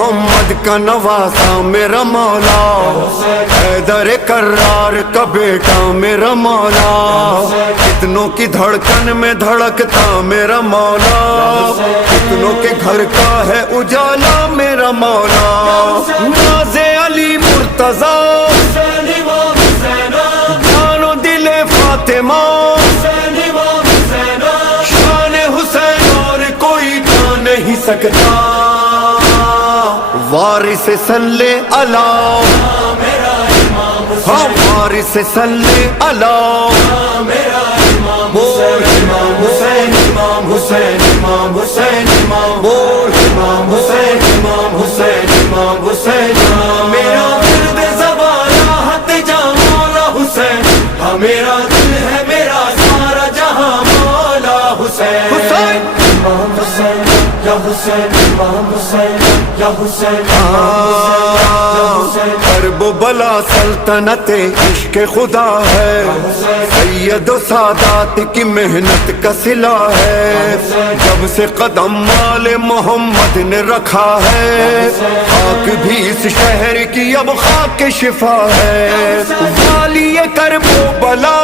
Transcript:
محمد کا نواسا میرا مولا، حیدر کرار کا بیٹا میرا مولا، کتنوں کی دھڑکن میں دھڑکتا میرا مولا، کتنوں کے گھر کا ہے اجالا میرا مولا، ناز علی مرتضیٰ، جان و دل فاطمہ، شان حسین اور کوئی جا نہیں سکتا، وارث صلی اللہ، ہاں وارث صلی اللہ، بول امام حسین امام حسین امام حسین امام، بول امام حسین امام حسین امام حسین، میرا درد زبان راحت جہاں مولا حسین، ہاں میرا دل ہے میرا سارا جہاں مولا حسین، حسین امام حسین یا حسین امام حسین یا حسین، کرب و بلا سلطنت عشق خدا ہے، سید و سادات کی محنت کا صلہ ہے، جب سے قدم مال محمد نے رکھا ہے، خاک بھی اس شہر کی اب خاک شفا ہے، والی کرب و بلا